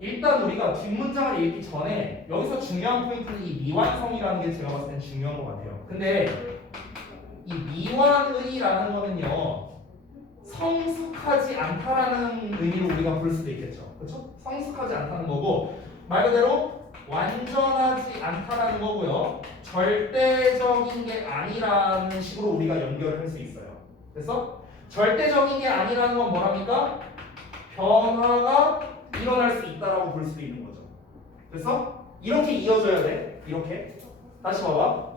일단 우리가 뒷문장을 읽기 전에 여기서 중요한 포인트는 이 미완성이라는 게 제가 봤을 땐 중요한 것 같아요. 근데 이 미완의라는 거는요 성숙하지 않다라는 의미로 우리가 볼 수도 있겠죠. 그렇죠? 성숙하지 않다는 거고 말 그대로 완전하지 않다라는 거고요. 절대적인 게 아니라는 식으로 우리가 연결을 할 수 있어요. 그래서 절대적인 게 아니라는 건 뭐랍니까? 변화가 일어날 수 있다라고 볼 수도 있는 거죠. 그래서 이렇게 이어져야 돼. 이렇게. 다시 봐봐.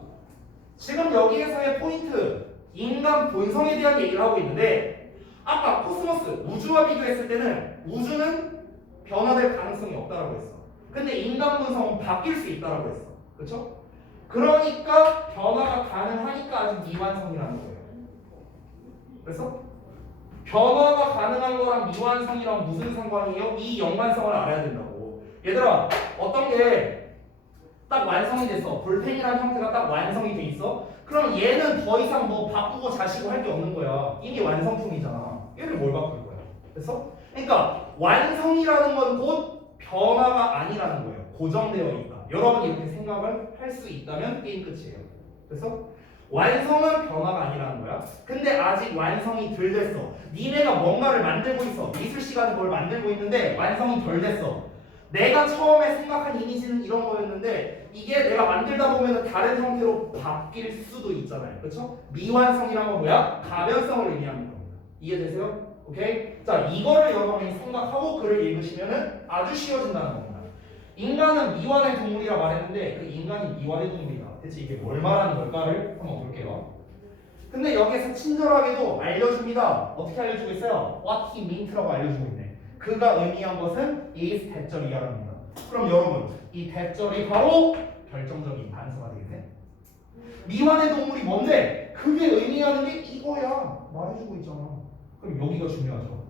지금 여기에서의 포인트 인간 본성에 대한 얘기를 하고 있는데 아까 코스모스 우주와 비교했을 때는 우주는 변화될 가능성이 없다라고 했어. 근데 인간 본성은 바뀔 수 있다라고 했어. 그렇죠? 그러니까 변화가 가능하니까 아직 미완성이라는 거예요. 그래서 변화가 가능한 거랑 미완성이랑 무슨 상관이에요? 이 연관성을 알아야 된다고. 얘들아 어떤 게 딱 완성이 됐어. 볼펜이라는 형태가 딱 완성이 돼 있어. 그럼 얘는 더 이상 뭐 바꾸고 자시고 할 게 없는 거야. 이미 완성품이잖아. 얘를 뭘 바꿀 거야? 그래서 그러니까 완성이라는 건 곧 변화가 아니라는 거예요. 고정되어 있다. 여러분이 이렇게 생각을 할 수 있다면 게임 끝이에요. 그래서 완성은 변화가 아니라는 거야. 근데 아직 완성이 덜 됐어. 니네가 뭔가를 만들고 있어. 미술 시간에 뭘 만들고 있는데 완성이 덜 됐어. 내가 처음에 생각한 이미지는 이런 거였는데 이게 내가 만들다 보면 다른 형태로 바뀔 수도 있잖아요. 그렇죠? 미완성이란 건 뭐야? 가변성을 의미하는 겁니다. 이해되세요? 오케이? 자, 이거를 여러분이 생각하고 글을 읽으시면은 아주 쉬워진다는 겁니다. 인간은 미완의 동물이라 말했는데 그 인간이 미완의 동물이다. 대체 이게 뭘 말하는 걸까를 한번 볼게요. 근데 여기에서 친절하게도 알려줍니다. 어떻게 알려주고 있어요? What he meant라고 알려주고 있네. 그가 의미한 것은 is 대절이야랍니다. 그럼 여러분 이 대절이 바로 결정적인 단서가 되겠네. 미완의 동물이 뭔데? 그게 의미하는 게 이거야. 말해주고 있잖아. 그럼 여기가 중요하죠.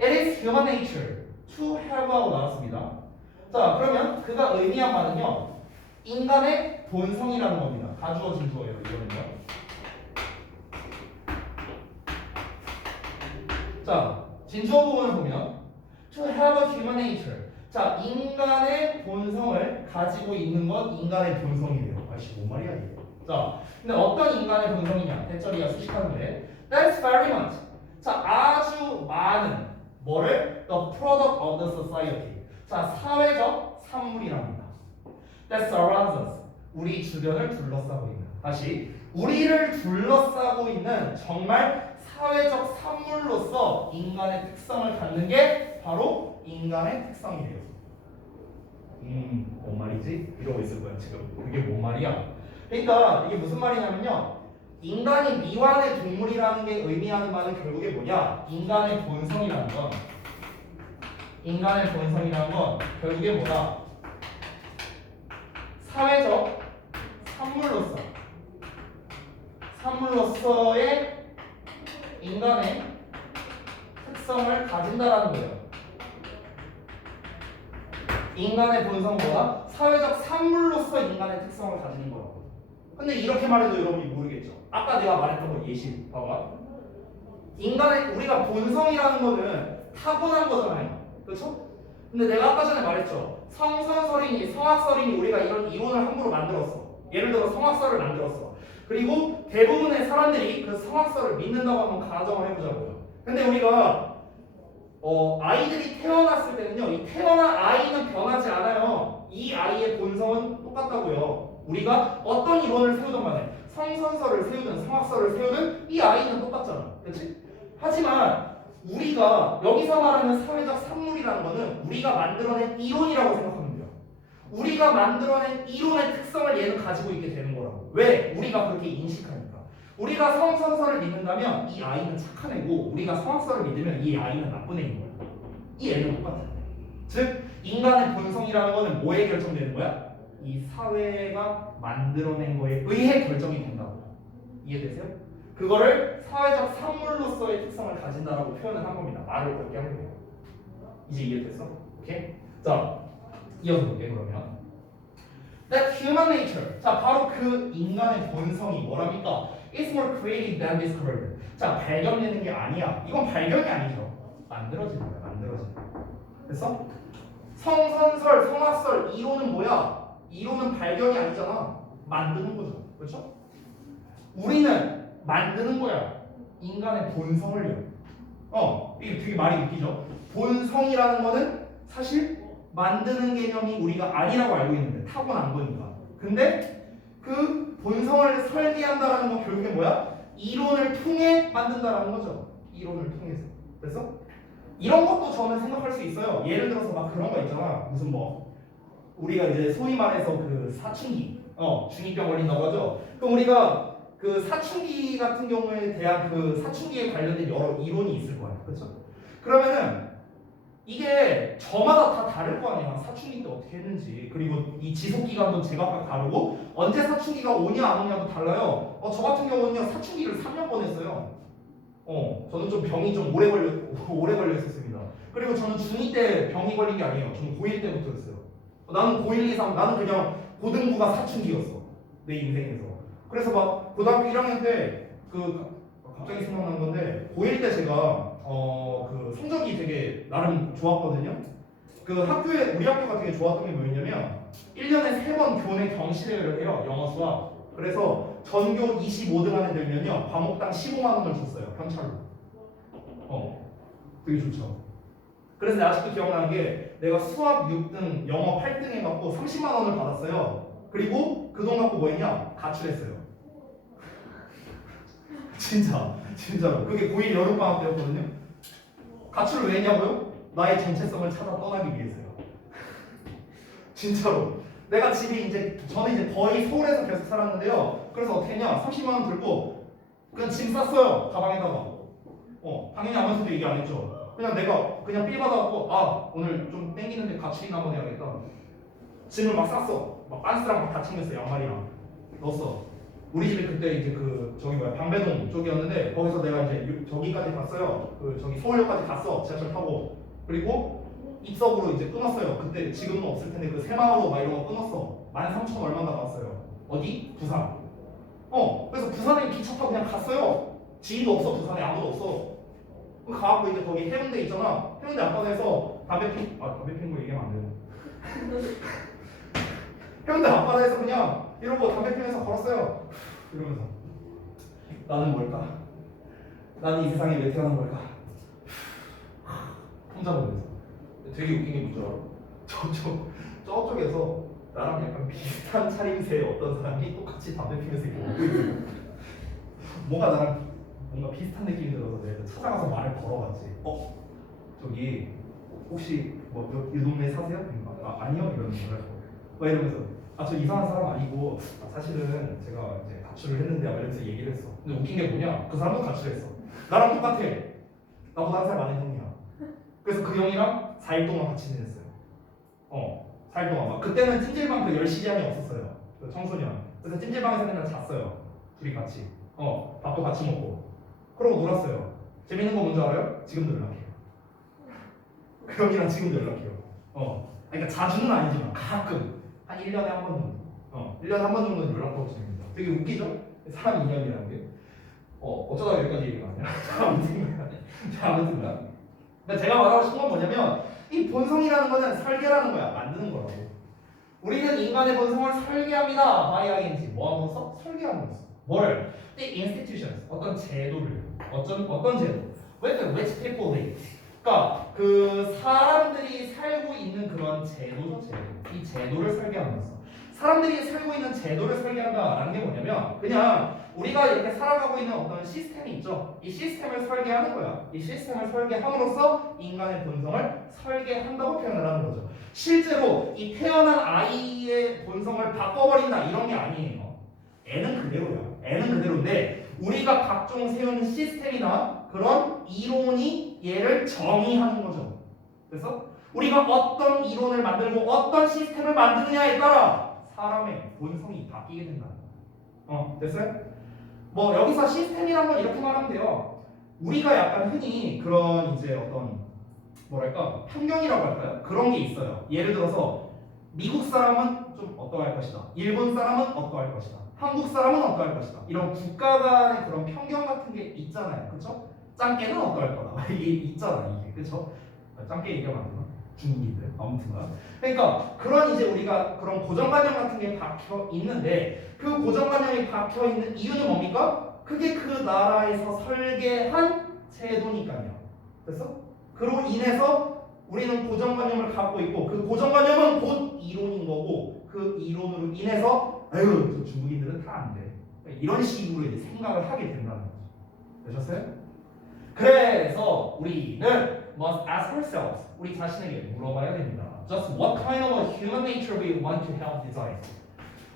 It is human nature to have하고 나왔습니다. 자 그러면 그가 의미한 말은요 인간의 본성이라는 겁니다. 다 주어진 주어예요. 이거는요. 자 진주어 부분을 보면 to have a human nature. 자, 인간의 본성을 가지고 있는 건 인간의 본성이래요. 아이씨, 뭔 말이야 이게. 자, 근데 어떤 인간의 본성이냐? 대절이야 수식하는데 That's very much. 자, 아주 많은 뭐를? The product of the society. 자, 사회적 산물이랍니다. That surrounds us. 우리 주변을 둘러싸고 있는. 다시, 우리를 둘러싸고 있는 정말 사회적 산물로서 인간의 특성을 갖는 게 바로 인간의 특성이래요. 뭔 말이지? 이러고 있을 거야 지금. 그게 뭔 말이야? 그러니까 이게 무슨 말이냐면요. 인간이 미완의 동물이라는 게 의미하는 말은 결국에 뭐냐? 인간의 본성이라는 건 결국에 뭐다? 사회적 산물로서의 인간의 특성을 가진다라는 거예요. 인간의 본성보다 사회적 산물로서 인간의 특성을 가지는 거라고. 근데 이렇게 말해도 여러분이 모르겠죠. 아까 내가 말했던 거 예시 봐봐. 인간의 우리가 본성이라는 거는 타고난 거잖아요. 그렇죠? 근데 내가 아까 전에 말했죠. 성선설이니 성악설이니 우리가 이런 이론을 함부로 만들었어. 예를 들어 성악설을 만들었어. 그리고 대부분의 사람들이 그 성악설을 믿는다고 한번 가정을 해보자고요. 근데 우리가 아이들이 태어났을 때는요, 이 태어난 아이는 변하지 않아요. 이 아이의 본성은 똑같다고요. 우리가 어떤 이론을 세우든 간에 성선설을 세우든 성악설을 세우든 이 아이는 똑같잖아. 그렇지? 하지만 우리가 여기서 말하는 사회적 산물이라는 거는 우리가 만들어낸 이론이라고 생각하면 돼요. 우리가 만들어낸 이론의 특성을 얘는 가지고 있게 되는 거라고. 왜? 우리가 그렇게 인식하니까. 우리가 성선설을 믿는다면 이 아이는 착한 애고 우리가 성악설을 믿으면 이 아이는 나쁜 애인 거야. 이 애는 똑같아. 즉 인간의 본성이라는 거는 뭐에 결정되는 거야? 이 사회가 만들어낸 거에 의해 결정이 된다고. 이해되세요? 그거를 사회적 산물로서의 특성을 가진다라고 표현을 한 겁니다. 말을 그렇게 한 거예요. 이제 이해됐어? 오케이? 자, 이어서 볼게 그러면. That human nature. 자, 바로 그 인간의 본성이 뭐랍니까? It's more creative than discovered. 자, 발견되는 게 아니야. 이건 발견이 아니죠. 만들어지는 거야, 만들어지는 거야. 그래서 이론은 뭐야? 이론은 발견이 아니잖아. 만드는 거죠. 그렇죠? 우리는 만드는 거야. 인간의 본성을요. 이게 되게 말이 웃기죠. 본성이라는 거는 사실 만드는 개념이 우리가 아니라고 알고 있는데 타고난 거니까. 근데 그 본성을 설계한다라는 건 결국에 뭐야? 이론을 통해 만든다라는 거죠. 이론을 통해서. 그래서 이런 것도 저는 생각할 수 있어요. 예를 들어서 막 그런 거 있잖아. 무슨 뭐 우리가 이제 소위 말해서 그 사춘기, 중2병 걸린다고 하죠. 그럼 우리가 그 사춘기 같은 경우에 대한 그 사춘기에 관련된 여러 이론이 있을 거야. 그렇죠? 그러면은 이게 저마다 다 다를 거 아니야. 사춘기 때 어떻게 했는지. 그리고 이 지속 기간도 제각각 다르고 언제 사춘기가 오냐 안 오냐도 달라요. 저 같은 경우는요 사춘기를 3년 보냈어요. 저는 좀 병이 좀 오래 걸려 있었습니다. 그리고 저는 중2 때 병이 걸린 게 아니에요. 저는 고1 때부터였어요. 나는 고1, 2, 3 나는 그냥 고등부가 사춘기였어. 내 인생에서. 그래서 막 고등학교 1학년 때 갑자기 생각난 건데 고1 때 제가 그 성적이 되게 나름 좋았거든요. 그 우리 학교가 되게 좋았던 게 뭐였냐면 1년에 3번 교내 경시대회를 해요. 영어 수학. 그래서 전교 25등 안에 들면요 과목당 15만 원을 줬어요. 현찰로. 되게 좋죠. 그래서 내가 아직도 기억나는 게 내가 수학 6등, 영어 8등 해갖고 30만 원을 받았어요. 그리고 그 돈 갖고 뭐 했냐? 가출했어요. 진짜로. 그게 고1 여름방학 때였거든요. 가출을 왜 했냐고요? 나의 정체성을 찾아 떠나기 위해서요. 진짜로. 내가 저는 이제 거의 서울에서 계속 살았는데요. 그래서 어떻게 했냐? 30만 원 들고 그냥 짐 쌌어요. 가방에다가. 당연히 아무한테도 얘기 안 했죠. 그냥 내가 그냥 삘 받아갖고 오늘 좀 땡기는데 가출이나 한번 해야겠다. 짐을 막 쌌어. 막 빤스랑 막 다 챙겼어. 양말이랑 넣었어. 우리 집이 그때 이제 방배동 쪽이었는데 거기서 내가 이제 저기까지 갔어요. 저기 서울역까지 갔어. 지하철 타고. 그리고 입석으로 이제 끊었어요. 그때 지금은 없을 텐데 그 새마을호 막 이런 거 끊었어. 13,000 얼마가 나왔어요. 어디? 부산. 그래서 부산에 기차 타고 그냥 갔어요. 지인도 없어. 부산에 아무도 없어. 가갖고 이제 거기 해운대 있잖아. 해운대 앞바다에서 담배 피는 거 얘기하면 안 되는. 해운대 앞바다에서 그냥 이러고 담배 피면서 걸었어요. 이러면서 나는 뭘까? 나는 이 세상에 왜 태어난 걸까? 혼자 보면서 되게 웃긴 게 뭐죠? 저쪽에서 나랑 약간 비슷한 차림새의 어떤 사람이 똑같이 담배 피면서 이렇게 웃고 있는 나랑 뭔가 비슷한 느낌이 들어서 내가 찾아가서 말을 걸어봤지. 저기 혹시 이 동네에 사세요? 아니요 이러는 거야. 이러면서 저 이상한 사람 아니고 사실은 제가 이제 가출을 했는데 이러면서 얘기를 했어. 근데 웃긴 게 뭐냐? 그 사람도 가출했어. 나랑 똑같아. 나보다 한 살 많은 형이야. 그래서 그 형이랑 4일 동안 같이 지냈어요. 4일 동안. 그때는 찜질방 10시간이 없었어요. 청소년. 그래서 찜질방에서 맨날 잤어요. 둘이 같이. 밥도 같이 먹고. 그러고 놀았어요. 재밌는 거 뭔지 알아요? 지금도 연락해요. 그 형이랑 지금도 연락해요. 그러니까 자주는 아니지만 가끔. 한 1년에 한 번 정도. 1년에 한 번 정도는 연락하고 지냅니다. 되게 웃기죠? 사람 인연이라는 게. 어쩌다 여기까지 얘기가 나냐? 아무튼. 근데 제가 말하고 싶은 건 뭐냐면 이 본성이라는 거는 설계라는 거야. 만드는 거라고. 우리는 인간의 본성을 설계합니다. by ing. 뭐 하면서? 설계하면서. 뭘? The institutions. 어떤 제도를. 어떤 제도? With which people live. 그러니까 그 사람들이 살고 있는 그런 제도죠. 이 제도를 설계하면서. 사람들이 살고 있는 제도를 설계한다라는 게 뭐냐면 그냥 우리가 이렇게 살아가고 있는 어떤 시스템이 있죠. 이 시스템을 설계하는 거야. 이 시스템을 설계함으로써 인간의 본성을 설계한다고 표현을 하는 거죠. 실제로 이 태어난 아이의 본성을 바꿔버린다 이런 게 아니에요. 애는 그대로야. 애는 그대로인데 우리가 각종 세우는 시스템이나 그런 이론이 얘를 정의하는 거죠. 그래서 우리가 어떤 이론을 만들고 어떤 시스템을 만드느냐에 따라 사람의 본성이 바뀌게 된다. 됐어요? 여기서 시스템이란 건 이렇게 말하면 돼요. 우리가 약간 흔히 그런 이제 어떤 뭐랄까 편견이라고 할까요? 그런 게 있어요. 예를 들어서 미국 사람은 좀 어떠할 것이다. 일본 사람은 어떠할 것이다. 한국 사람은 어떠할 것이다. 이런 국가 간의 그런 편견 같은 게 있잖아요. 그렇죠? 짱깨는 어떠할 거다. 이게 있잖아. 이게 그렇죠? 짱깨 얘기하면 안 되나? 중국인들 아무튼가. 그러니까 그런 이제 우리가 그런 고정관념 같은 게 박혀 있는데 그 고정관념이 박혀 있는 이유는 뭡니까? 그게 그 나라에서 설계한 제도니까요. 그래서 그로 인해서 우리는 고정관념을 갖고 있고 그 고정관념은 곧 이론인 거고 그 이론으로 인해서 아유 저 중국인들은 다 안 돼. 이런 식으로 이제 생각을 하게 된다는 거죠. 되셨어요? 그래서 우리는 must ask ourselves 우리 자신에게 물어봐야 됩니다. Just what kind of a human nature we want to help design.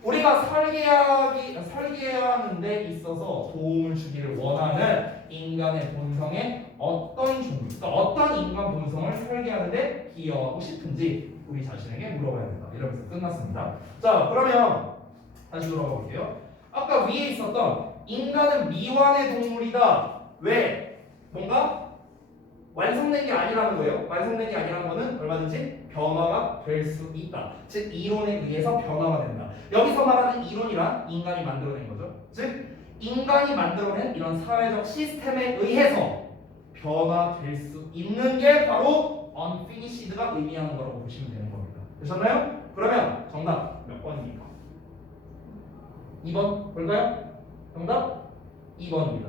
우리가 설계하는 데 있어서 도움을 주기를 원하는 인간의 본성의 어떤 종류, 그러니까 어떤 인간 본성을 설계하는데 기여하고 싶은지 우리 자신에게 물어봐야 된다. 이러면서 끝났습니다. 자, 그러면 다시 돌아가 볼게요. 아까 위에 있었던 인간은 미완의 동물이다. 왜? 뭔가 완성된 게 아니라는 거예요. 완성된 게 아니라는 거는 얼마든지 변화가 될 수 있다. 즉 이론에 의해서 변화가 된다. 여기서 말하는 이론이란 인간이 만들어낸 거죠. 즉 인간이 만들어낸 이런 사회적 시스템에 의해서 변화될 수 있는 게 바로 unfinished가 의미하는 거라고 보시면 되는 겁니다. 되셨나요? 그러면 정답 몇 번입니까? 2번 볼까요? 정답 2번입니다.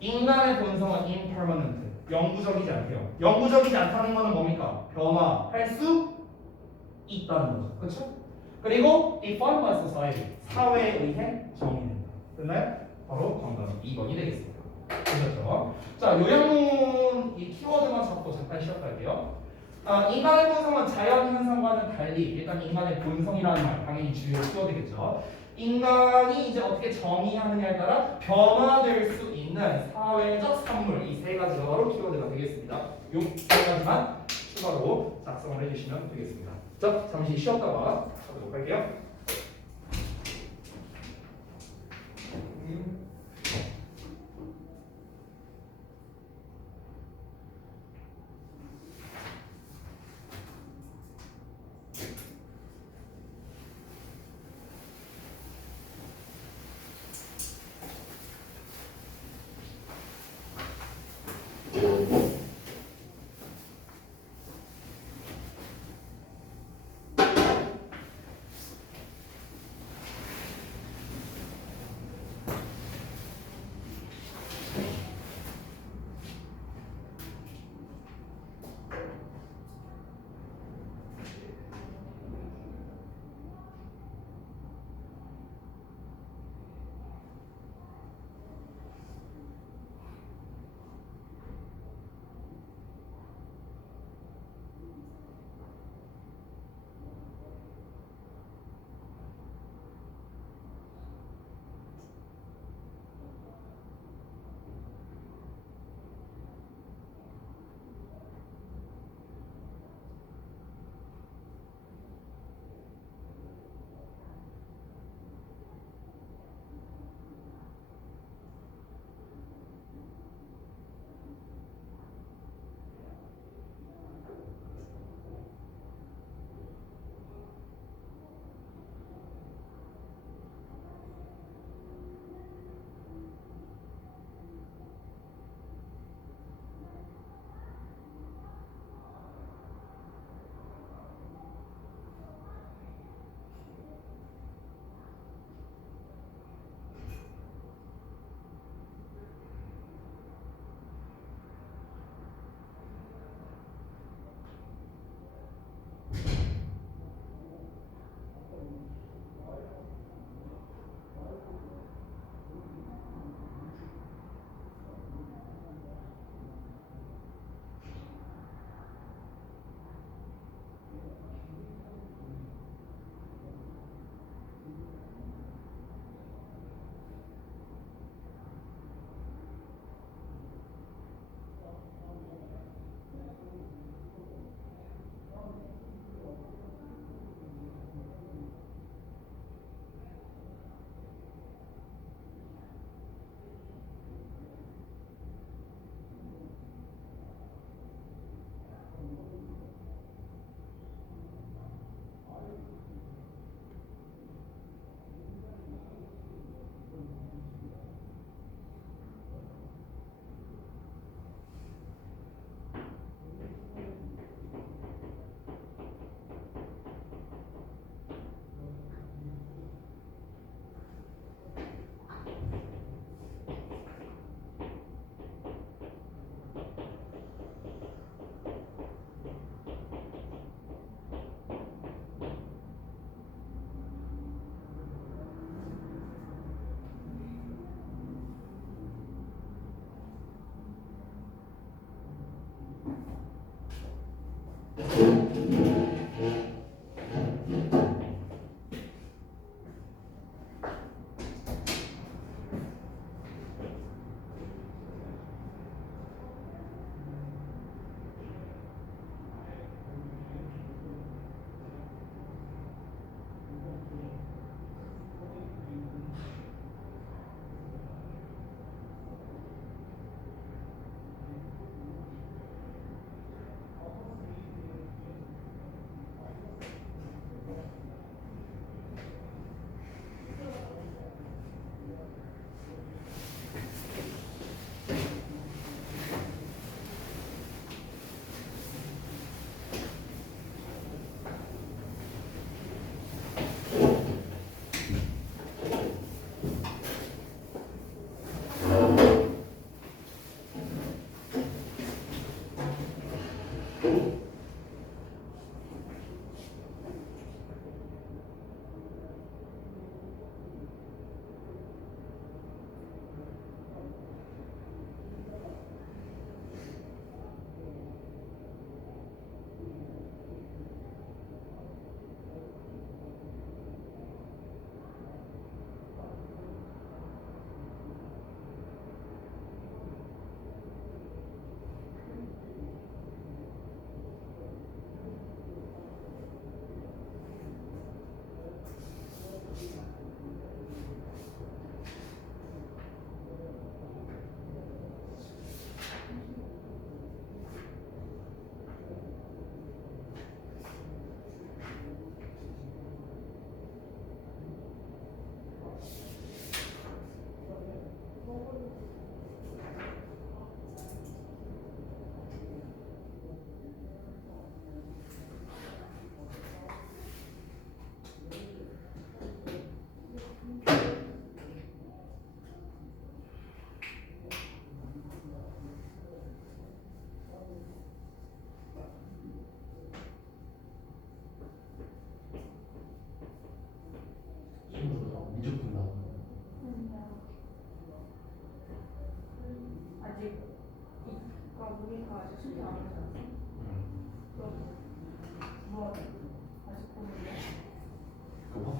인간의 본성은 impermanent. 영구적이지 않대요. 영구적이지 않다는 것은 뭡니까? 변화할 수 있다는 거죠. 그렇죠? 그리고 defined by society. 사회에 의해 정의된다. 됐나요? 바로 정답은 2번이 되겠습니다. 되셨죠? 자, 요양문 이 키워드만 잡고 잠깐 시작할게요. 인간의 본성은 자연 현상과는 달리 일단 인간의 본성이라는 말 당연히 주요 키워드겠죠. 인간이 이제 어떻게 정의하느냐에 따라 변화될 수 있는 사회적 산물 이 세 가지가 바로 키워드가 되겠습니다. 이 세 가지만 추가로 작성을 해주시면 되겠습니다. 자, 잠시 쉬었다가 하도록 할게요.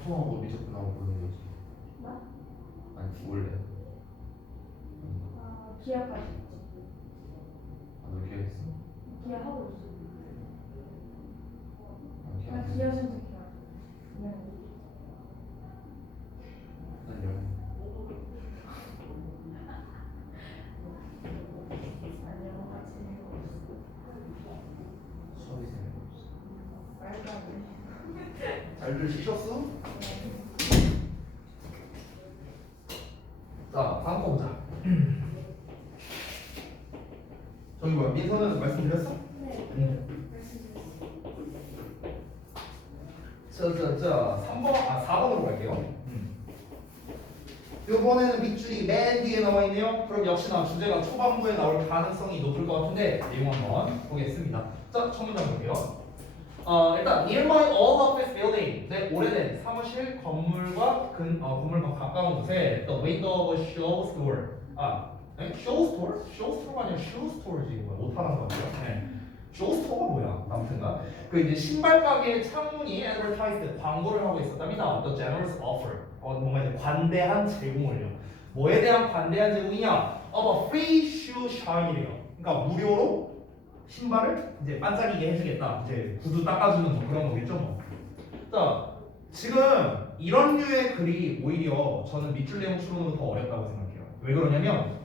소통하고 미적분하고 보는 거지. 뭐? 아니 원래. 기아까지 있지. 너 기억했어? 기아 하고 있어. 나 기억. 기아 선택해야 네. 난 열. 아니요, 같이 읽고 수업이 재미없어. 있어. 말도 안 돼. 잘들 쉬셨어? 네. 자, 다음 거 보자. 저기 뭐야? 민서는 말씀드렸어? 네. 자, 3번, 4번으로 갈게요. 이번에는 밑줄이 맨 뒤에 나와 있네요. 그럼 역시나 주제가 초반부에 나올 가능성이 높을 것 같은데 내용 한번 보겠습니다. 자, 첫 문장 볼게요. 일단 near my old office building, 내 오래된 사무실 건물과 건물과 가까운 곳에 the window of a show store. show store? show store가 아니라 shoe store지. 뭐야? 옷 하는 거고요. 네. show store가 뭐야? 아무튼가 그 이제 신발 가게 창문이 advertised 광고를 하고 있었답니다. The generous offer. 뭔가 이제 관대한 제공을요. 뭐에 대한 관대한 제공이냐? of a free shoe shine이래요. 그러니까 무료로 신발을 이제 반짝이게 해주겠다. 이제 구두 닦아주는 뭐 그런 거겠죠, 뭐. 자, 지금 이런 류의 글이 오히려 저는 밑줄 내용 추론으로 더 어렵다고 생각해요. 왜 그러냐면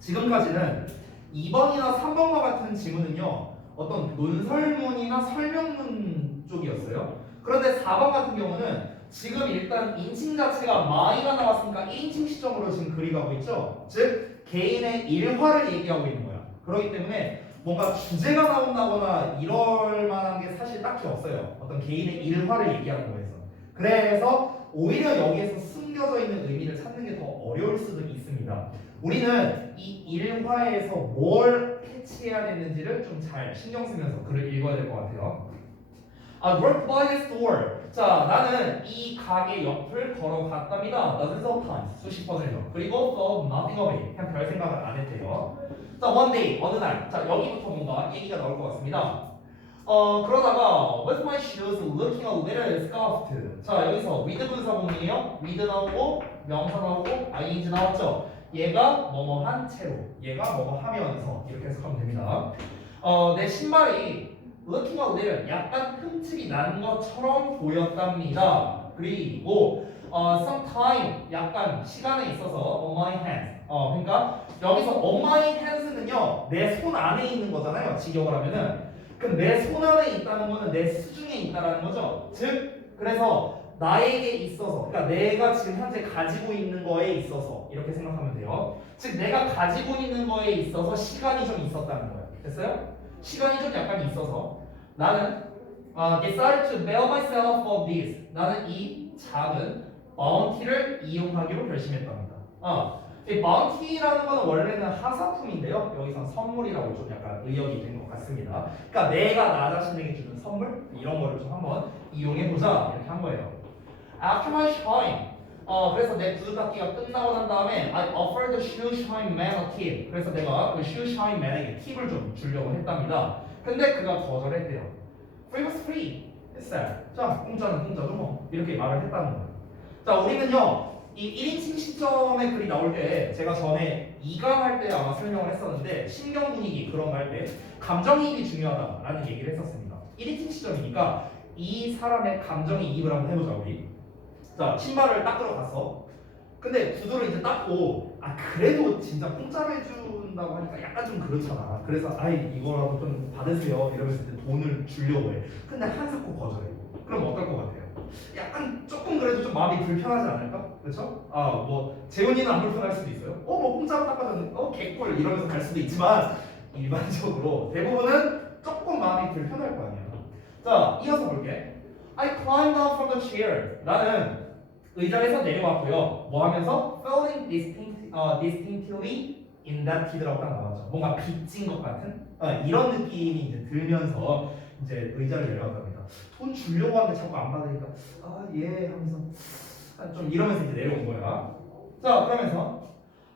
지금까지는 2번이나 3번과 같은 지문은요 어떤 논설문이나 설명문 쪽이었어요. 그런데 4번 같은 경우는 지금 일단 인칭 자체가 my가 나왔으니까 1인칭 시점으로 지금 글이 가고 있죠. 즉 개인의 일화를 얘기하고 있는 거야. 그렇기 때문에 뭔가 주제가 나온다거나 이럴 만한 게 사실 딱히 없어요. 어떤 개인의 일화를 얘기하는 거에서. 그래서 오히려 여기에서 숨겨져 있는 의미를 찾는 게 더 어려울 수도 있습니다. 우리는 이 일화에서 뭘 캐치해야 되는지를 좀 잘 신경 쓰면서 글을 읽어야 될 것 같아요. work by the store. 자, 나는 이 가게 옆을 걸어갔답니다. dozens of times. 수십 번을요. 그리고 thought nothing of it. 그냥 별 생각을 안 했대요. 자, one day, 어느 날. 자, 여기부터 뭔가 얘기가 나올 것 같습니다. 그러다가 with my shoes looking a little scuffed. 자, 여기서 with 분사구문이에요. with 나오고 명사 나오고 ing 나왔죠. 얘가 뭐뭐한 채로, 얘가 뭐뭐 하면서 이렇게 해석하면 됩니다. 내 신발이 looking a little 약간 흠집이 난 것처럼 보였답니다. 그리고 sometime 약간 시간에 있어서 on my hands. 그러니까 여기서 on my hands는요 내 손 안에 있는 거잖아요. 직역을 하면은 그럼 내 손 안에 있다는 거는 내 수중에 있다라는 거죠. 즉 그래서 나에게 있어서 그러니까 내가 지금 현재 가지고 있는 거에 있어서 이렇게 생각하면 돼요. 즉 내가 가지고 있는 거에 있어서 시간이 좀 있었다는 거예요. 됐어요? 시간이 좀 약간 있어서 나는 decided to bail myself of this. 나는 이 작은 bounty를 이용하기로 결심했답니다. 이 bounty라는 거는 원래는 하사품인데요. 여기서 선물이라고 좀 약간 의역이 된 것 같습니다. 그러니까 내가 나 자신에게 주는 선물 이런 거를 좀 한번 이용해 보자 이렇게 한 거예요. After my shine. 그래서 내 구두 닦기가 끝나고 난 다음에 I offered the shoe shine man a tip. 그래서 내가 그 shoe shine man에게 팁을 좀 주려고 했답니다. 근데 그가 거절했대요. Free was free. 했어요. 자, 공짜는 공짜죠 뭐. 이렇게 말을 했다는 거예요. 자, 우리는요 이 1인칭 시점의 글이 나올 때 제가 전에 이강할 때 아마 설명을 했었는데 신경 분위기 그런 거 할 때 감정이입이 중요하다라는 얘기를 했었습니다. 1인칭 시점이니까 이 사람의 감정이입을 한번 해보자 우리. 자, 신발을 닦으러 갔어. 근데 구두를 이제 닦고 그래도 진짜 공짜로 해준다고 하니까 약간 좀 그렇잖아. 그래서 이거라도 좀 받으세요 이러면서 이제 돈을 주려고 해. 근데 한사코 거절해. 그럼 어떨 것 같아요? 약간 조금 그래도 좀 마음이 불편하지 않을까? 그렇죠? 뭐 재훈이는 안 불편할 수도 있어요. 뭐 공짜로 닦아줬는데 개꿀 이러면서 갈 수도 있지만 일반적으로 대부분은 조금 마음이 불편할 거 아니야. 자, 이어서 볼게. I climbed down from the chair. 나는 의자에서 내려왔고요. 뭐 하면서? Feeling distinctly indebted라고 딱 나왔죠. 뭔가 빚진 것 같은 이런 느낌이 이제 들면서 이제 의자를 내려왔답니다. 돈 주려고 하는데 자꾸 안 받으니까 예 하면서 좀 이러면서 이제 내려온 거야. 자, 그러면서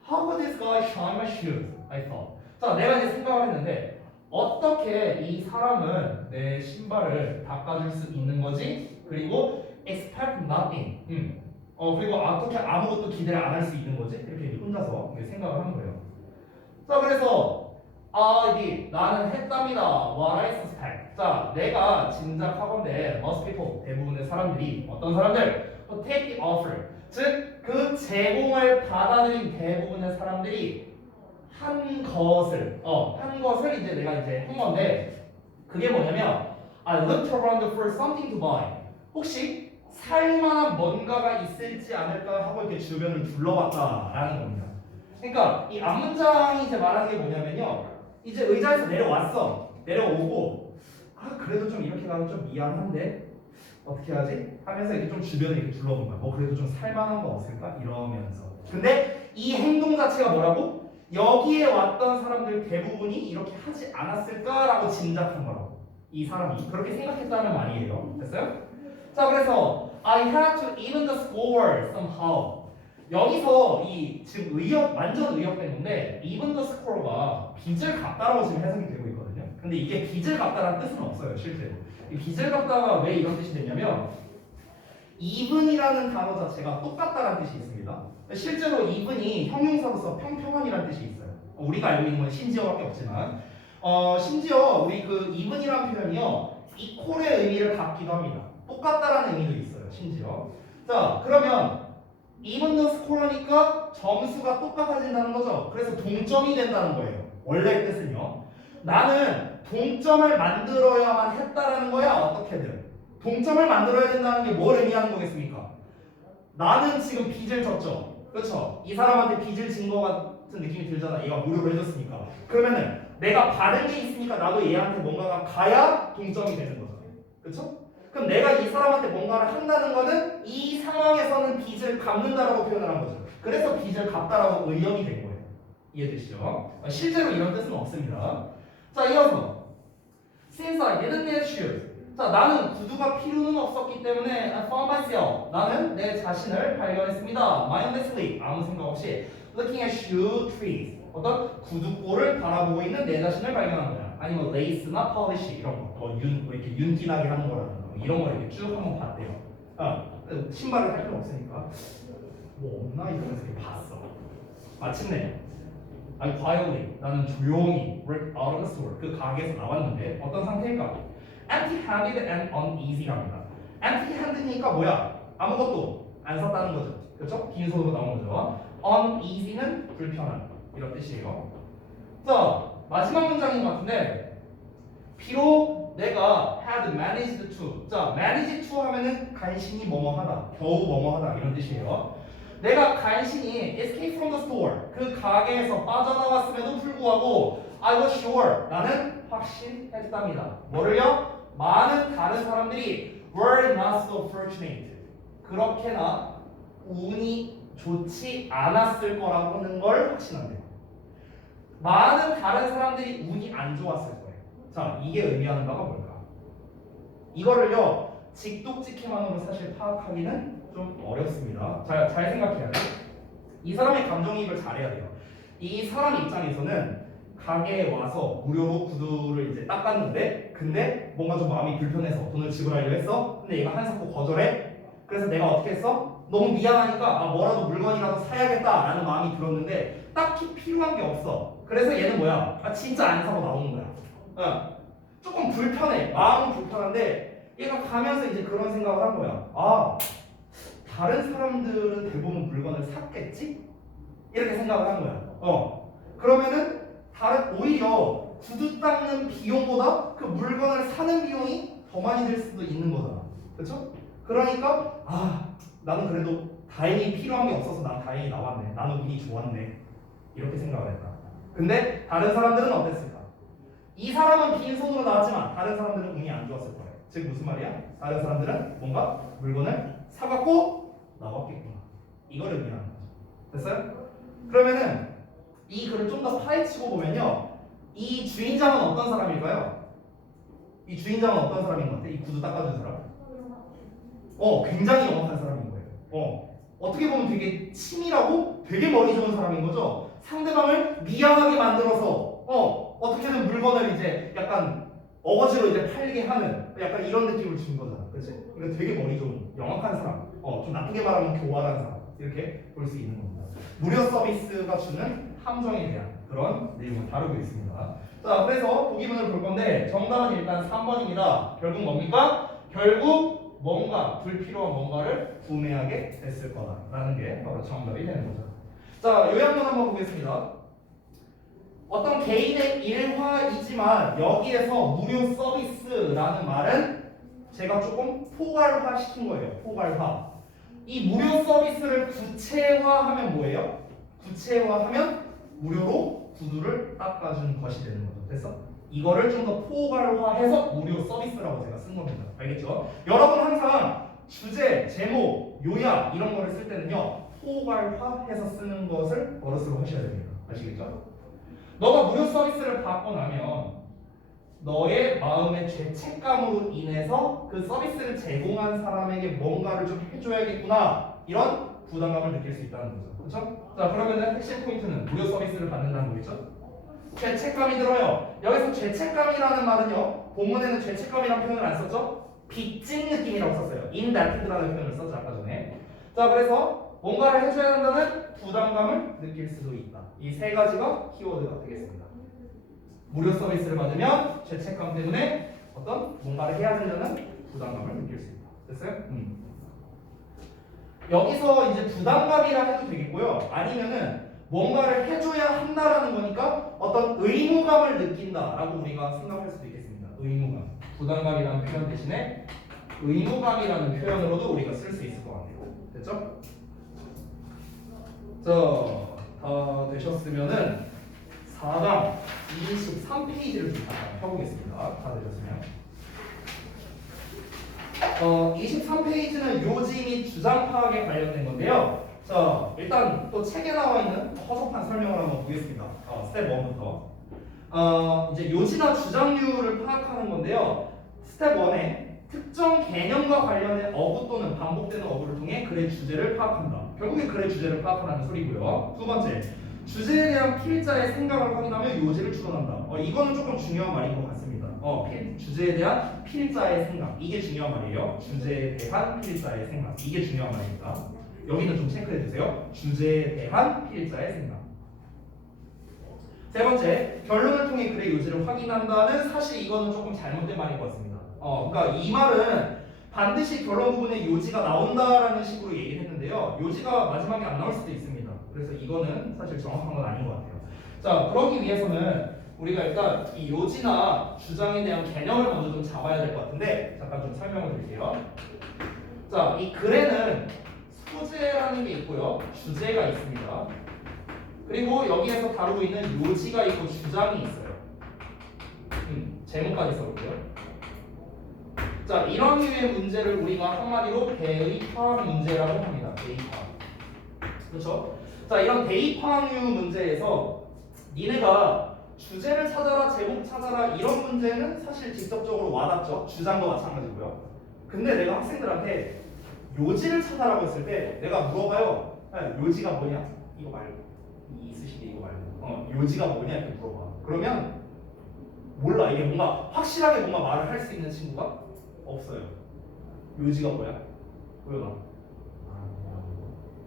How could this guy shine my shoes? I thought. 자, 내가 이제 생각을 했는데 어떻게 이 사람은 내 신발을 닦아줄 수 있는 거지? 그리고 expect nothing. 그리고 어떻게 아무것도 기대를 안 할 수 있는 거지? 이렇게 혼자서 이렇게 생각을 하는 거예요. 자, 그래서 이게 나는 했답니다. What I suspect. 자, 내가 짐작하건대 most people 대부분의 사람들이 어떤 사람들? take the offer. 즉 그 제공을 받아들인 대부분의 사람들이 한 것을 이제 내가 이제 한 건데 그게 뭐냐면 I looked around for something to buy. 혹시 살만한 뭔가가 있을지 않을까 하고 이렇게 주변을 둘러봤다라는 겁니다. 그러니까 이 앞문장이 이제 말하는 게 뭐냐면요. 이제 의자에서 내려오고 그래도 좀 이렇게 가면 좀 미안한데 어떻게 하지? 하면서 이렇게 좀 주변을 이렇게 둘러본 거야. 그래도 좀 살만한 거 없을까? 이러면서. 근데 이 행동 자체가 뭐라고? 여기에 왔던 사람들 대부분이 이렇게 하지 않았을까라고 짐작한 거라고. 이 사람이 그렇게 생각했다는 말이에요. 됐어요? 자, 그래서 I had to even the score somehow. 여기서 이 지금 완전 의역됐는데 even the score가 빚을 갚다라고 지금 해석이 되고 있거든요. 근데 이게 빚을 갚다라는 뜻은 없어요, 실제로. 이 빚을 갚다가 왜 이런 뜻이 되냐면 even이라는 단어 자체가 똑같다라는 뜻이 있습니다. 실제로 even이 형용사로서 평평한이라는 뜻이 있어요. 우리가 알고 있는 건 심지어밖에 없지만 심지어 우리 그 even이라는 표현이요 equal의 의미를 갖기도 합니다. 똑같다라는 의미도 있어요. 심지어. 자, 그러면 even the score니까 점수가 똑같아진다는 거죠. 그래서 동점이 된다는 거예요. 원래 뜻은요. 나는 동점을 만들어야만 했다라는 거야. 어떻게든. 동점을 만들어야 된다는 게 뭘 의미하는 거겠습니까? 나는 지금 빚을 졌죠. 그렇죠? 이 사람한테 빚을 진 거 같은 느낌이 들잖아. 얘가 무료로 해줬으니까. 그러면은 내가 받은 게 있으니까 나도 얘한테 뭔가가 가야 동점이 되는 거죠. 그렇죠? 그럼 내가 이 사람한테 뭔가를 한다는 거는 이 상황에서는 빚을 갚는다라고 표현을 한 거죠. 그래서 빚을 갚다라고 의역이 된 거예요. 이해되시죠? 실제로 이런 뜻은 없습니다. 자, 이어서 Since I didn't need shoes. 자, 나는 구두가 필요는 없었기 때문에 I found myself. 나는 내 자신을 발견했습니다. Mindlessly. 아무 생각 없이 looking at shoe trees. 어떤 구두꼴을 바라보고 있는 내 자신을 발견한 거야. 아니면 레이스나 polish 이런 거. 이렇게 윤기나게 하는 거라든가 이런 걸 이렇게 쭉 한번 봤대요. 신발을 할 필요 없으니까 뭐 없나 이러면서 이렇게 봤어. 마침내 I quietly 나는 조용히 walked out of the store 그 가게에서 나왔는데 어떤 상태일까? Empty-handed and uneasy랍니다. Empty-handed니까 뭐야? 아무것도 안 샀다는 거죠. 그렇죠? 빈 손으로 나온 거죠. Uneasy는 불편한 이런 뜻이에요. 자, 마지막 문장인 것 같은데 비록 내가 had managed to 자, manage to 하면은 간신히 뭐뭐하다 겨우 뭐뭐하다 이런 뜻이에요. 내가 간신히 escape from the store 그 가게에서 빠져나왔음에도 불구하고 I was sure 나는 확신했답니다. 뭐를요? 많은 다른 사람들이 were not so fortunate 그렇게나 운이 좋지 않았을 거라고는 걸 확신한대요. 많은 다른 사람들이 운이 안 좋았을 거예요. 자, 이게 의미하는 바가 뭘까? 이거를요 직독직해만으로 사실 파악하기는 좀 어렵습니다. 잘 생각해야 돼요. 이 사람의 감정이입을 잘해야 돼요. 이 사람 입장에서는 가게에 와서 무료로 구두를 이제 닦았는데 근데 뭔가 좀 마음이 불편해서 돈을 지불하려 했어. 근데 얘가 한사코 거절해. 그래서 내가 어떻게 했어? 너무 미안하니까 뭐라도 물건이라도 사야겠다라는 마음이 들었는데 딱히 필요한 게 없어. 그래서 얘는 뭐야? 진짜 안 사고 나오는 거야. 조금 불편해. 마음은 불편한데 얘가 가면서 이제 그런 생각을 한 거야. 다른 사람들은 대부분 물건을 샀겠지? 이렇게 생각을 한 거야. 그러면은 오히려 구두 닦는 비용보다 그 물건을 사는 비용이 더 많이 들 수도 있는 거잖아. 그렇죠? 그러니까 나는 그래도 다행히 필요한 게 없어서 난 다행히 나왔네. 나는 운이 좋았네. 이렇게 생각을 했다. 근데 다른 사람들은 어땠을까? 이 사람은 빈손으로 나왔지만 다른 사람들은 운이 안 좋았을 거예요. 즉 무슨 말이야? 다른 사람들은 뭔가 물건을 사갖고 나왔겠구나. 이걸 의미하는 거죠. 됐어요? 그러면은 이 글을 좀 더 파헤치고 보면요. 이 주인장은 어떤 사람일까요? 이 주인장은 어떤 사람인 것 같아? 이 구두 닦아준 사람? 굉장히 영악한 사람인 거예요. 어떻게 보면 되게 치밀하고 되게 머리 좋은 사람인 거죠. 상대방을 미안하게 만들어서 어떻게든 물건을 이제 약간 어거지로 이제 팔게 하는 약간 이런 느낌을 준 거잖아. 그렇지? 근데 되게 머리 좀 영악한 사람, 좀 나쁘게 말하면 교활한 사람 이렇게 볼 수 있는 겁니다. 무료 서비스가 주는 함정에 대한 그런 내용을 다루고 있습니다. 자, 그래서 보기문을 볼 건데 정답은 일단 3번입니다. 결국 뭡니까? 결국 뭔가 불필요한 뭔가를 구매하게 됐을 거다라는 게 바로 정답이 되는 거죠. 자, 요약문 한번 보겠습니다. 어떤 개인의 일화이지만 여기에서 무료 서비스라는 말은 제가 조금 포괄화 시킨 거예요. 포괄화. 이 무료 서비스를 구체화하면 뭐예요? 구체화하면 무료로 구두를 닦아주는 것이 되는 거죠. 됐어? 이거를 좀 더 포괄화해서 무료 서비스라고 제가 쓴 겁니다. 알겠죠? 여러분 항상 주제, 제목, 요약 이런 거를 쓸 때는요 포괄화해서 쓰는 것을 버릇으로 하셔야 됩니다. 아시겠죠? 너가 무료 서비스를 받고 나면 너의 마음의 죄책감으로 인해서 그 서비스를 제공한 사람에게 뭔가를 좀 해줘야겠구나 이런 부담감을 느낄 수 있다는 거죠. 그렇죠? 자, 그러면은 핵심 포인트는 무료 서비스를 받는다는 거겠죠? 죄책감이 들어요. 여기서 죄책감이라는 말은요 본문에는 죄책감이라는 표현을 안 썼죠? 빚진 느낌이라고 썼어요. indebted라는 표현을 썼죠 아까 전에. 자, 그래서 뭔가를 해줘야 한다는 부담감을 느낄 수도 있다. 이 세 가지가 키워드가 되겠습니다. 무료 서비스를 받으면 죄책감 때문에 어떤 뭔가를 해야 된다는 부담감을 느낄 수 있다. 됐어요? 여기서 이제 부담감이라 해도 되겠고요. 아니면은 뭔가를 해줘야 한다라는 거니까 어떤 의무감을 느낀다라고 우리가 생각할 수도 있겠습니다. 의무감. 부담감이라는 표현 대신에 의무감이라는 표현으로도 우리가 쓸 수 있을 것 같아요. 됐죠? 자, 다 되셨으면은 4강 23페이지를 좀 잠깐 펴보겠습니다. 다 되셨으면. 23페이지는 요지 및 주장 파악에 관련된 건데요. 자, 일단 또 책에 나와 있는 허접한 설명을 한번 보겠습니다. 스텝 1부터. 이제 요지나 주장류를 파악하는 건데요. 스텝 1에 특정 개념과 관련된 어구 또는 반복되는 어구를 통해 글의 주제를 파악한다. 결국에 글의 주제를 파악하는 소리고요. 두 번째, 주제에 대한 필자의 생각을 확인하며 요지를 추론한다. 이거는 조금 중요한 말인 것 같습니다. 주제에 대한 필자의 생각, 이게 중요한 말이에요. 주제에 대한 필자의 생각, 이게 중요한 말입니다. 여기는 좀 체크해 주세요. 주제에 대한 필자의 생각. 세 번째, 결론을 통해 글의 요지를 확인한다는 사실 이거는 조금 잘못된 말인 것 같습니다. 그러니까 이 말은 반드시 결론 부분에 요지가 나온다라는 식으로 얘기를 했는데요. 요지가 마지막에 안 나올 수도 있습니다. 그래서 이거는 사실 정확한 건 아닌 것 같아요. 자, 그러기 위해서는 우리가 일단 이 요지나 주장에 대한 개념을 먼저 좀 잡아야 될 것 같은데 잠깐 좀 설명을 드릴게요. 자, 이 글에는 소재라는 게 있고요. 주제가 있습니다. 그리고 여기에서 다루고 있는 요지가 있고 주장이 있어요. 제목까지 써볼게요. 자, 이런 류의 문제를 우리가 한마디로 대입화학 문제라고 합니다. 대입화학. 그렇죠? 자, 이런 대입화학류 문제에서 니네가 주제를 찾아라, 제목 찾아라 이런 문제는 사실 직접적으로 와닿죠. 주장도 마찬가지고요. 근데 내가 학생들한테 요지를 찾아라고 했을 때 내가 물어봐요. 요지가 뭐냐? 이거 말고 이 있으시게 이거 말고 요지가 뭐냐 이렇게 물어봐. 그러면 몰라. 이게 뭔가 확실하게 뭔가 말을 할 수 있는 친구가 없어요. 요지가 뭐야? 보여봐.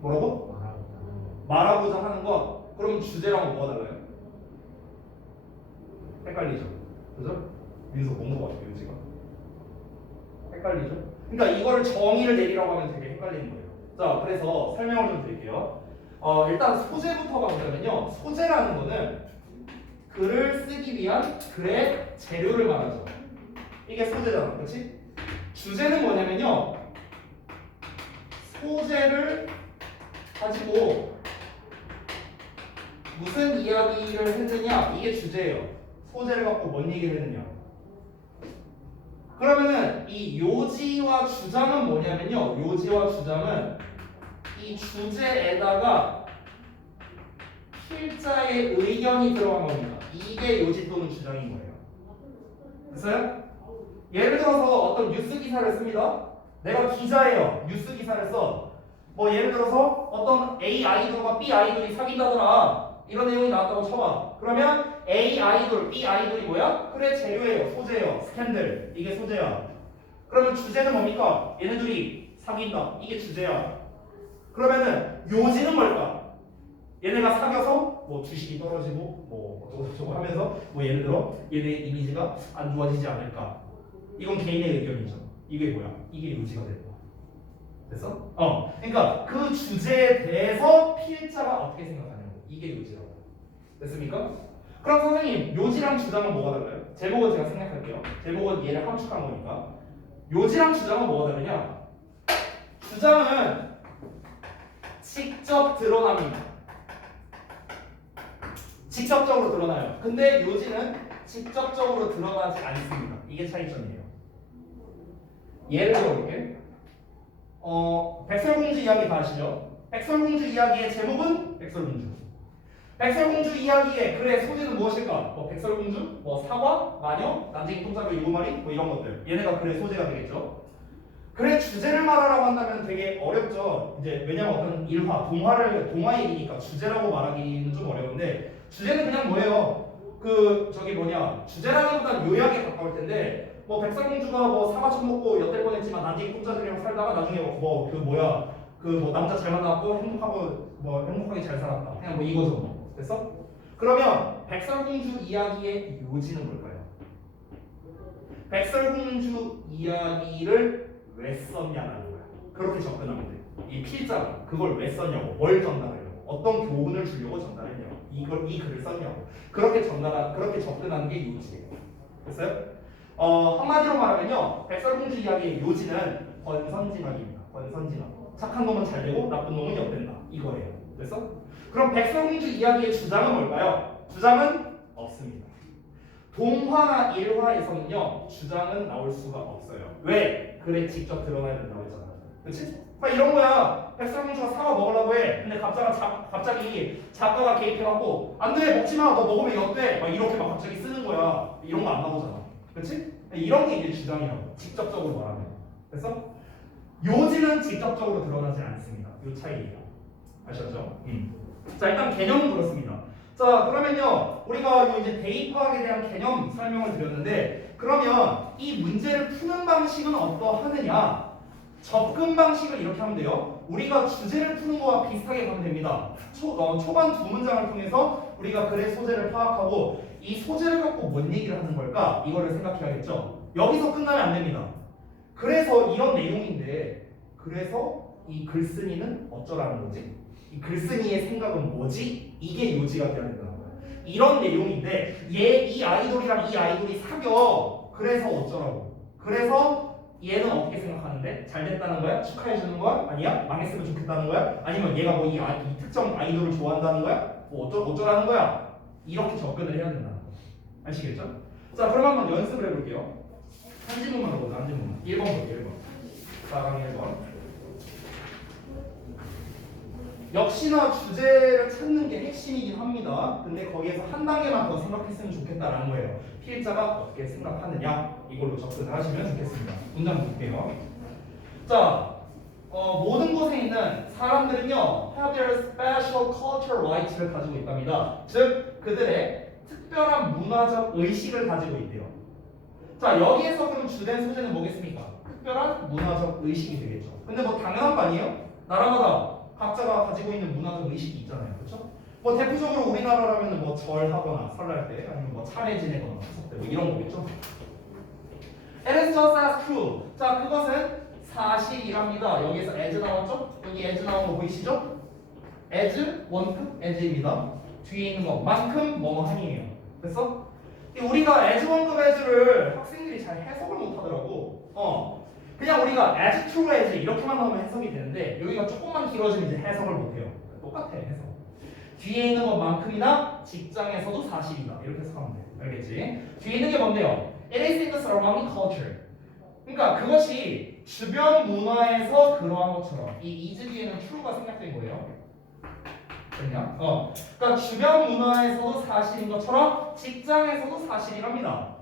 뭐라고? 말하고자 하는 것. 그럼 주제랑 뭐가 달라요? 헷갈리죠? 그죠? 여기서 뭔 거 같아요, 요지가? 헷갈리죠? 그러니까 이거를 정의를 내리라고 하면 되게 헷갈리는 거예요. 자, 그래서 설명을 좀 드릴게요. 일단 소재부터가 뭐냐면요. 소재라는 거는 글을 쓰기 위한 글의 재료를 말하죠. 이게 소재잖아, 그렇지? 주제는 뭐냐면요. 소재를 가지고 무슨 이야기를 했느냐, 이게 주제예요. 소재를 갖고 뭔 얘기를 했느냐. 그러면은 이 요지와 주장은 뭐냐면요. 요지와 주장은 이 주제에다가 필자의 의견이 들어간 겁니다. 이게 요지 또는 주장인 거예요. 됐어요? 예를 들어서 어떤 뉴스 기사를 씁니다. 내가 기자예요. 뉴스 기사를 써. 뭐 예를 들어서 어떤 A 아이돌과 B 아이돌이 사귄다더라. 이런 내용이 나왔다고 쳐봐. 그러면 A 아이돌, B 아이돌이 뭐야? 그래, 재료예요. 소재예요. 스캔들. 이게 소재야. 그러면 주제는 뭡니까? 얘네들이 사귄다. 이게 주제야. 그러면은 요지는 뭘까? 얘네가 사귀어서 뭐 주식이 떨어지고 뭐 어쩌고저쩌고 하면서 뭐 예를 들어 얘네 이미지가 안 좋아지지 않을까. 이건 개인의 의견이죠. 이게 뭐야? 이게 요지가 되는 거야. 됐어? 그러니까 그 주제에 대해서 필자가 어떻게 생각하냐고. 이게 요지라고. 됐습니까? 그럼 선생님 요지랑 주장은 뭐가 달라요? 제목은 제가 생략할게요. 제목은 얘를 함축한 거니까. 요지랑 주장은 뭐가 다르냐? 주장은 직접 드러납니다. 직접적으로 드러나요. 근데 요지는 직접적으로 드러나지 않습니다. 이게 차이점이에요. 예를 들어볼게. 백설공주 이야기 다 아시죠? 백설공주 이야기의 제목은 백설공주. 백설공주 이야기의 글의 소재는 무엇일까? 뭐 백설공주, 뭐 사과, 마녀, 난쟁이 똥자루 7마리, 뭐 이런 것들. 얘네가 글의 소재가 되겠죠. 글의 주제를 말하라고 한다면 되게 어렵죠. 이제 왜냐면 어떤 일화, 동화 얘기니까 주제라고 말하기는 좀 어려운데 주제는 그냥 뭐예요? 주제라기보다는 요약에 가까울 텐데 뭐 백설공주가 뭐 사과 처먹고 엿될 뻔했지만 난쟁이 똥자루랑 살다가 나중에 남자 잘 만나고 행복하게 잘 살았다. 그냥 뭐 이거죠. 뭐. 됐어? 그러면 백설공주 이야기의 요지는 뭘까요? 백설공주 이야기를 왜 썼냐는 거야. 그렇게 접근하면 돼. 이 필자가 그걸 왜 썼냐고, 뭘 전달하려고, 어떤 교훈을 주려고 전달했냐고, 이 글을 썼냐고. 그렇게 접근하는 게 요지예요. 됐어요? 한마디로 말하면요, 백설공주 이야기의 요지는 권선징악입니다. 권선징악. 착한 놈은 잘 되고 나쁜 놈은 엿된다. 이거예요. 됐어? 그럼 백설공주 이야기의 주장은 뭘까요? 주장은 없습니다. 동화나 일화에서는요, 주장은 나올 수가 없어요. 왜? 글에 직접 드러나야 된다고 했잖아. 그치? 이런 거야. 백설공주가 사과 먹으려고 해. 근데 갑자기 작가가 개입해갖고 안 돼, 먹지 마. 너 먹으면 엿돼. 이렇게 갑자기 쓰는 거야. 이런 거 안 나오잖아. 그치? 이런 게 이제 주장이라고. 직접적으로 말하면. 됐어? 요지는 직접적으로 드러나지 않습니다. 요 차이예요. 아셨죠? 자, 일단 개념은 그렇습니다. 자, 그러면요, 우리가 이제 대입화학에 대한 개념 설명을 드렸는데, 그러면 이 문제를 푸는 방식은 어떠하느냐? 접근 방식을 이렇게 하면 돼요. 우리가 주제를 푸는 거와 비슷하게 가면 됩니다. 초반 두 문장을 통해서 우리가 글의 소재를 파악하고 이 소재를 갖고 뭔 얘기를 하는 걸까? 이거를 생각해야겠죠. 여기서 끝나면 안 됩니다. 그래서 이런 내용인데, 그래서 이 글쓴이는 어쩌라는 거지? 이 글쓴이의 생각은 뭐지? 이게 요지가 돼야 된다는 거야. 이런 내용인데 이 아이돌이랑 이 아이돌이 사겨. 그래서 어쩌라고. 그래서 얘는 어떻게 생각하는데? 잘 됐다는 거야? 축하해 주는 거야? 아니야? 망했으면 좋겠다는 거야? 아니면 얘가 뭐 이 특정 아이돌을 좋아한다는 거야? 뭐 어쩌라는 거야? 이렇게 접근을 해야 된다는 거야. 아시겠죠? 자, 그럼 한번 연습을 해볼게요. 한 지문만 보자. 한 지문만. 1번 볼게요. 1번. 4강 1번. 역시나 주제를 찾는 게 핵심이긴 합니다. 근데 거기에서 한 단계만 더 생각했으면 좋겠다라는 거예요. 필자가 어떻게 생각하느냐, 이걸로 접근을 하시면 좋겠습니다. 문장 볼게요. 자, 모든 곳에 있는 사람들은요, have their special cultural rights를 가지고 있답니다. 즉, 그들의 특별한 문화적 의식을 가지고 있대요. 자, 여기에서 그럼 주된 소재는 뭐겠습니까? 특별한 문화적 의식이 되겠죠. 근데 뭐 당연한 거 아니에요? 나라마다 각자가 가지고 있는 문화적 의식이 있잖아요. 그렇죠? 뭐 대표적으로 우리나라라면 뭐 절하거나 설날 때 아니면 뭐 차례 지내거나 추석 때 뭐 이런 거겠죠. It is just as true. 자, 그것은 사실이랍니다. 여기에서 as 나왔죠? 여기 as 나온 거 보이시죠? as 원급 as입니다. 뒤에 있는 것만큼 뭐뭐 한이에요. 됐어? 우리가 as 원급 as를 학생들이 잘 해석을 못 하더라고. 그냥 우리가 as true as 이렇게만 나오면 해석이 되는데 여기가 조금만 길어지면 이제 해석을 못해요. 똑같아 해석. 뒤에 있는 것만큼이나 직장에서도 사실이다. 이렇게 해석하면 돼. 알겠지? 뒤에 있는 게 뭔데요? It is in the surrounding culture. 그러니까 그것이 주변 문화에서 그러한 것처럼 이 is 뒤에는 true가 생략된 거예요. 그냥 그러니까 주변 문화에서도 사실인 것처럼 직장에서도 사실이랍니다.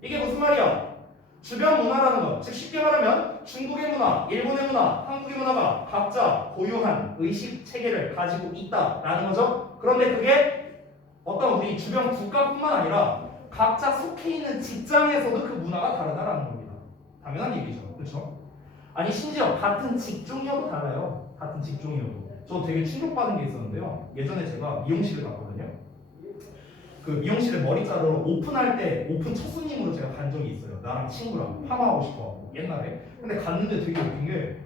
이게 무슨 말이야? 주변 문화라는 것, 즉 쉽게 말하면 중국의 문화, 일본의 문화, 한국의 문화가 각자 고유한 의식 체계를 가지고 있다라는 거죠. 그런데 그게 어떤 우리 주변 국가뿐만 아니라 각자 속해 있는 직장에서도 그 문화가 다르다라는 겁니다. 당연한 얘기죠. 그렇죠? 아니 심지어 같은 직종이어도 달라요. 같은 직종이어도. 저 되게 충격받은 게 있었는데요. 예전에 제가 미용실을 갔거든요. 그 미용실에 머리 자르러 오픈할 때 오픈 첫 손님으로 제가 간 적이 있어요. 나랑 친구랑 파마하고 싶어 옛날에. 근데 갔는데 되게 웃긴 게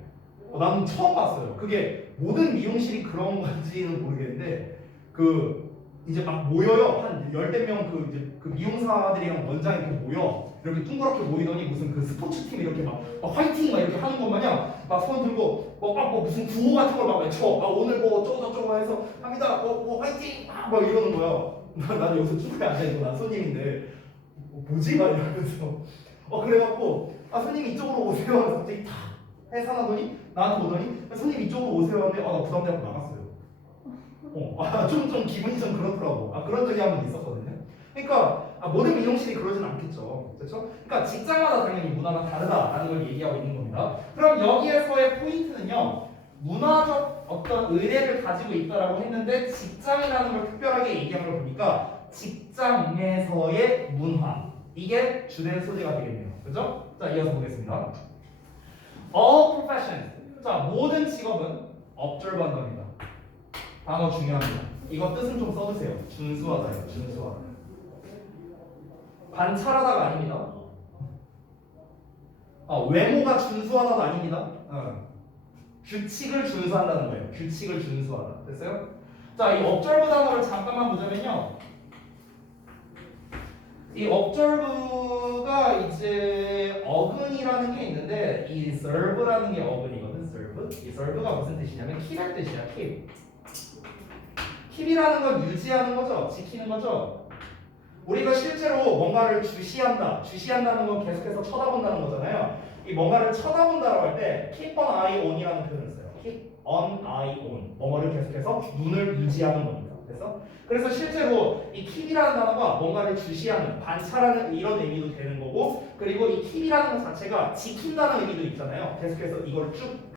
나는 처음 봤어요. 그게 모든 미용실이 그런 건지는 모르겠는데 그 이제 막 모여요. 한 열댓 명 그 이제 그 미용사들이랑 원장이 이렇게 모여. 이렇게 둥그렇게 모이더니 무슨 그 스포츠 팀 이렇게 막 화이팅 막 이렇게 하는 것 마냥 막 손 들고 뭐 무슨 구호 같은 걸 막 외쳐. 오늘 뭐 어쩌고 해서 합니다. 뭐 화이팅 막 이러는 거야. 나는 여기서 쭈그려 앉아있고 난 손님인데 뭐지? 막 이러면서 그래갖고 손님 이쪽으로 오세요 하면서 갑자기 탁 해산하더니 나한테 오더니 손님 이쪽으로 오세요 하는데 나 부담돼서 나갔어요. 좀 기분이 좀 그렇더라고. 그런 적이 한 번 있었거든요. 그러니까 모든 미용실이 그러진 않겠죠. 그렇죠? 그러니까 직장마다 당연히 문화가 다르다라는 걸 얘기하고 있는 겁니다. 그럼 여기에서의 포인트는요. 문화적 어떤 의례를 가지고 있다라고 했는데 직장이라는 걸 특별하게 얘기한 걸 보니까 직장에서의 문화 이게 주된 소재가 되겠네요. 그렇죠? 자 이어서 보겠습니다. All professions. 자 모든 직업은 observante입니다. 단어 중요합니다. 이거 뜻은 좀 써주세요. 준수하다예요. 준수하다. 관찰하다가 아닙니다. 외모가 준수하다가 아닙니다. 규칙을 준수한다는 거예요. 규칙을 준수하다. 됐어요? 자, 이 observe 단어를 잠깐만 보자면요. 이 observe가 이제 어근이라는 게 있는데 이 serve라는 게 어근이거든. serve. 이 serve가 무슨 뜻이냐면 keep할 뜻이야. keep. keep이라는 건 유지하는 거죠. 지키는 거죠. 우리가 실제로 뭔가를 주시한다. 주시한다는 건 계속해서 쳐다본다는 거잖아요. 이 뭔가를 쳐다본다고 할 때 keep an eye on이라는 표현을 써요. keep an eye on. 뭐를 계속해서 눈을 유지하는 겁니다. 그래서 실제로 이 keep이라는 단어가 뭔가를 주시하는, 관찰하는 이런 의미도 되는 거고, 그리고 이 keep이라는 것 자체가 지킨다는 의미도 있잖아요. 계속해서 이걸 쭉